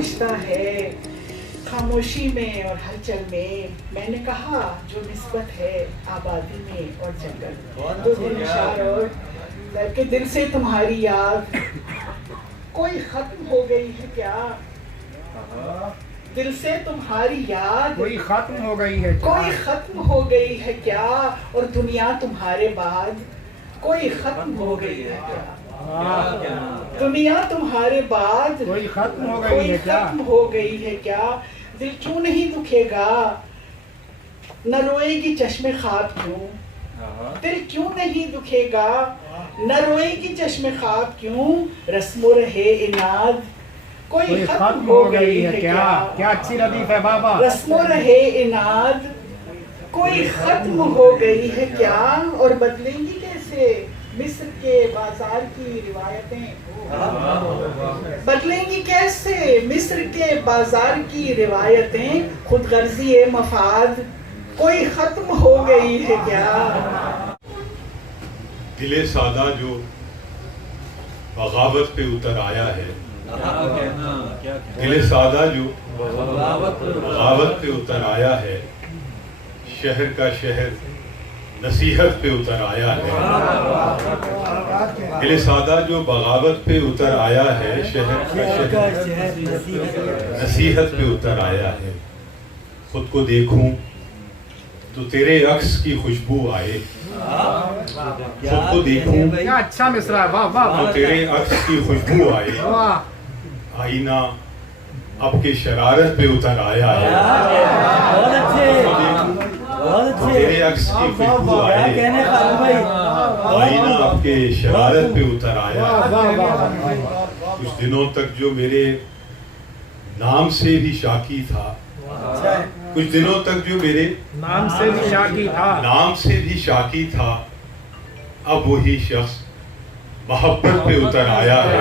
रिश्ता है खामोशी में और हलचल में। मैंने कहा जो निस्बत है आबादी में और जंगल। तो दिलशार और के दिल से तुम्हारी याद कोई खत्म हो गई है क्या? दिल से तुम्हारी याद कोई खत्म हो गई है क्या? कोई खत्म हो गई है क्या? और दुनिया तुम्हारे बाद कोई खत्म हो गई है क्या? दुनिया तुम्हारे बाद कोई खत्म हो गई है क्या? खत्म हो गई है क्या? दिल क्यों नहीं दुखेगा, न रोएगी चश्मे ख्वाब क्यों? दिल क्यों नहीं दुखेगा, न रोएगी चश्मे ख्वाब क्यों? रस्मो रहे इनाद कोई खत्म हो गई है क्या? क्या अच्छी लतीफ है बाबा। रस्मो रहे इनाद कोई खत्म हो गई है क्या? और बदलेंगी कैसे मिस्र के बाजार की रिवायतें? बदलेंगी कैसे मिस्र के बाजार की रिवायतें? खुद गर्जी मफाद कोई खत्म हो गई है क्या? दिले सादा जो बगावत पे उतर आया है, दिले सादा जो बगावत पे उतर आया है, शहर का शहर नसीहत पे उतर आया है। दिले सादा जो बगावत पे उतर आया है, शहर का शहर नसीहत पे उतर आया है। खुद को देखूं तो तेरे अक्स की खुशबू आए, खुद को देखूं क्या अच्छा मिसरा है। वाह वाह। तो तेरे अक्स की खुशबू आए। आईना अब के शरारत पे उतर आया है। तो तेरे अक्स की खुशबू आए, आईना अब के शरारत पे उतर आया है। कुछ दिनों तक जो मेरे नाम से भी शाकी था, कुछ दिनों तक जो मेरे नाम से भी शाकी था, अब वही शख्स मोहब्बत पे उतर आया है।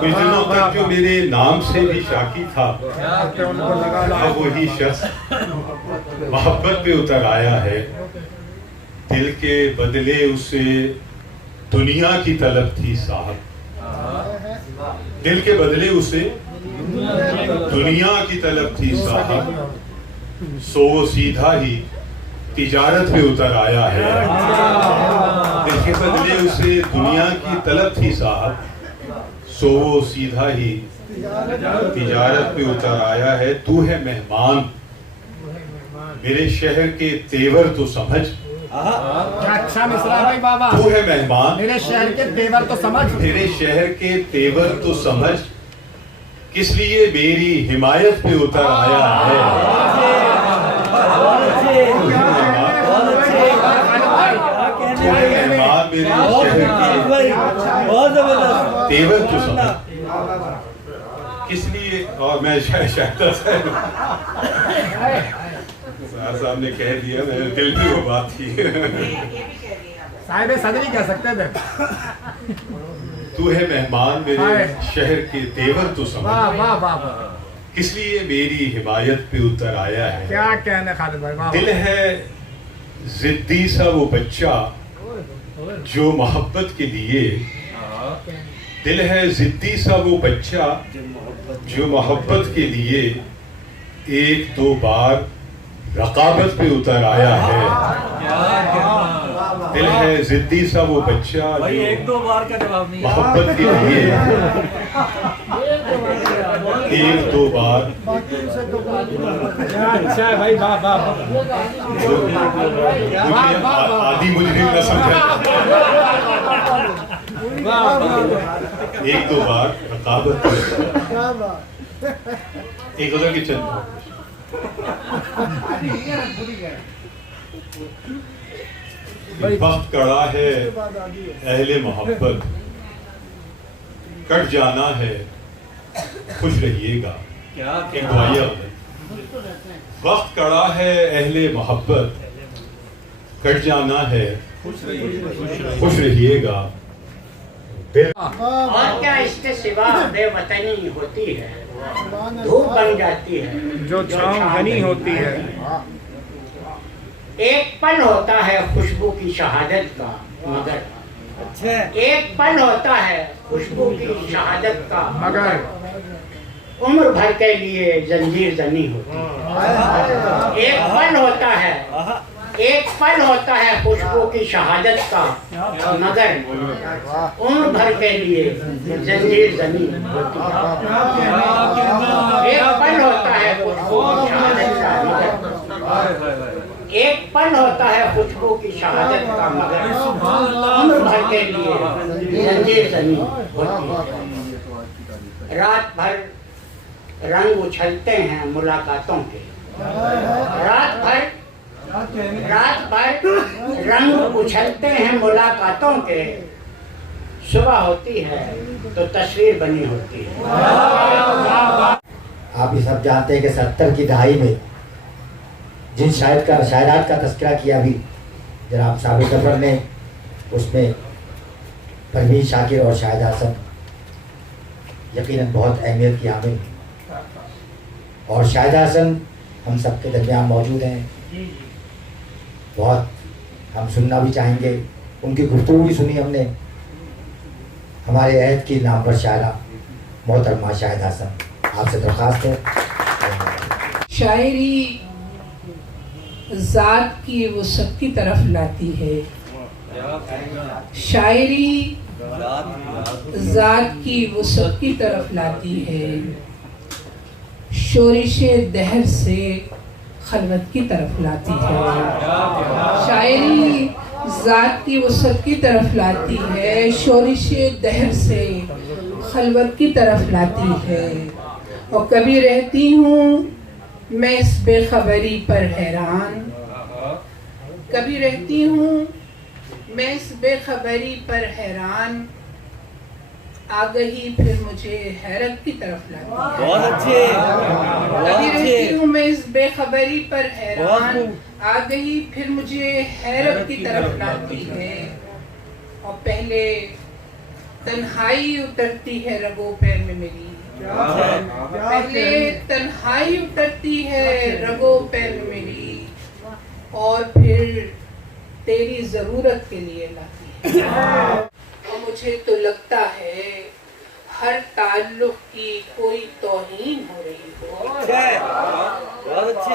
कुछ दिनों तक जो मेरे नाम से भी शाकी था, अब वही शख्स मोहब्बत पे उतर आया है। दिल के बदले उसे दुनिया की तलब थी साहब, दिल के बदले उसे दुनिया की तलब थी साहब, सो वो सीधा ही तिजारत पे उतर आया है। दिल के बदले उसे दुनिया की तलब थी साहब, सो वो सीधा ही तिजारत पे उतर आया है। तू है मेहमान मेरे शहर के तेवर तो समझ। क्या अच्छा मिसरा भाई बाबा। तू है मेहमान मेरे शहर के तेवर तो समझ। तेरे शहर के तेवर तो समझ, किस लिए मेरी हिमायत पे उतर आया है। मेहमान मेरे शहर के तेवर तो समझ, किस लिए। और मैं शायद साहब ने कह दिया, मेरे दिल में वो बात थी। साहिब सदरी कह सकते थे। तू है मेहमान मेरे शहर के तेवर तो समझ, वाह वाह वाह। किस लिए मेरी हिमायत पे उतर आया है। क्या कहने खालिद भाई। दिल है जिद्दी सा वो बच्चा जो मोहब्बत के लिए, दिल है जिद्दी सा वो बच्चा जो मोहब्बत के लिए एक दो बार रकाबत पे उतर आया है। दिल है जिद्दी सा वो बच्चा भाई, एक दो बार का जवाब नहीं, मोहब्बत के लिए एक दो बार। अच्छा है भाई। वाह वाह। आदि मुजरिम न समझा, एक दो बार रकाबत। एक गजल की चंद वक्त कड़ा है अहले मोहब्बत, कट जाना है खुश रहिएगा। एक दुआया वक्त कड़ा है अहले मोहब्बत, कट जाना है खुश रहिएगा। और क्या इसके सिवा बेवतनी होती है, धूप बन जाती है जो छांव घनी होती है। एक पल होता है खुशबू की शहादत का, मगर एक पल होता है खुशबू की शहादत का, मगर उम्र भर के लिए जंजीर जनी होती है। एक पल होता है खुशबू की शहादत का, मगर उम्र भर के लिए जंजीर जनी होती है। एक पल होता है खुशबू की शहादत का, मगर एक पल होता है खुशबू की शहादत का, मगर उम्र भर के लिए जंजीर जनी होती है। रात भर रंग उछलते हैं मुलाकातों के, रात भर रंग उछलते हैं मुलाकातों के, सुबह होती है तो तस्वीर बनी होती है। आप ये सब जानते हैं कि 70 की दहाई में जिन शायरात का तस्करा किया भी जनाब साबिर जफर ने, उसमें परवीन शाकिर और शाहिद हसन यकीनन बहुत अहमियत की हामिल, और शाहिद हसन हम सबके दरमियान मौजूद हैं। बहुत हम सुनना भी चाहेंगे, उनकी गुफ्तगू भी सुनी हमने। हमारे अहद की नामवर शायरा मोहतरमा शाहिद हसन, आपसे दरख्वास्त है। शायरी ज़ात की वुसअत की तरफ लाती है, शायरी ज़ात की वुसअत की तरफ लाती है, शोरिशे दहर से खलवत की तरफ लाती है। शायरी ज़ात की वुसअत की तरफ लाती है, शोरिशे दहर से खलवत की तरफ लाती है। और कभी रहती हूँ मैं इस बेखबरी पर हैरान, कभी रहती हूँ मैं इस बेखबरी पर हैरान, आ गई फिर मुझे हैरत की तरफ लाती है। बहुत अच्छे, कभी रहती हूँ मैं इस बेखबरी पर हैरान, आ गई फिर मुझे हैरत की तरफ लाती है। और पहले तन्हाई उतरती है रगों पैर में मेरी, पहले तन्हाई उतरती है रगों पैर में मेरी, और फिर तेरी जरूरत के लिए लाती है। और मुझे तो लगता है हर ताल्लुक की कोई तौहीन हो रही हो,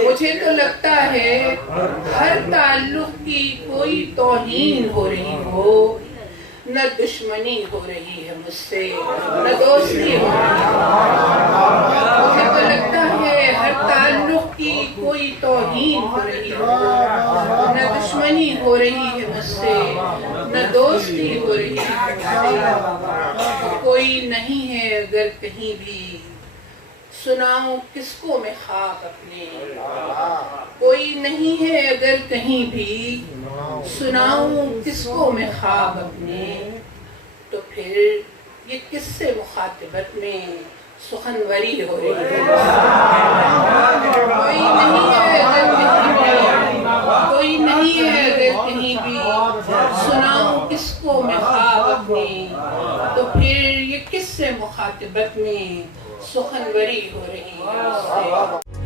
मुझे तो लगता है हर ताल्लुक की कोई तौहीन हो रही हो। न दुश्मनी हो रही है मुझसे, न दोस्ती हो रही है। मुझे तो लगता है हर ताल्लुक की कोई तौहीन हो रही हो, न दुश्मनी हो रही है मुझसे, न दोस्ती हो रही है मुझसे। कोई नहीं है अगर कहीं भी, सुनाऊं किसको मैं ख्वाब अपने। कोई नहीं है अगर कहीं भी, सुनाऊं किसको मैं ख्वाब अपने। तो फिर ये किससे मुखातिबत में सुखनवरी हो रही है। कोई नहीं है अगर कहीं भी, कोई नहीं है अगर कहीं भी, सुनाऊं किसको मैं ख्वाब अपने। तो फिर ये किससे मुखातिबत में सुखनवरी हो रही है।